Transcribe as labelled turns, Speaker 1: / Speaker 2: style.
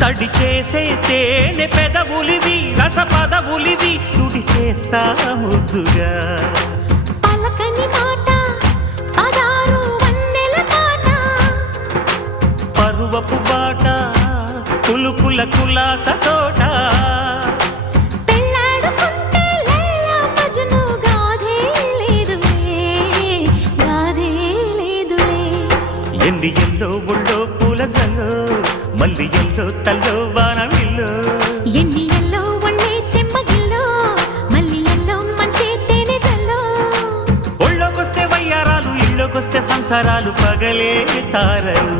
Speaker 1: మెరిసే తేనె పెదవులివి రస పదవులివి తుడి చేస్తా ముద్దుగా.
Speaker 2: పలకని మాట పదారు వన్నెల పాట
Speaker 1: పరువపు బాట కులుకుల కులాస తోట. ఎన్ని ఎల్లో ఒళ్ళో పూల జల్లో మల్లి ఎల్లో తల్లో వానవిల్లో
Speaker 2: ఎన్ని ఎల్లో ఒళ్ళే చెమ్మగిల్లో మళ్ళీ ఎల్లో మంచి తేనె జల్లో.
Speaker 1: ఒళ్ళోకొస్తే వయ్యారాలు ఇళ్ళోకొస్తే సంసారాలు పగలే తారలు.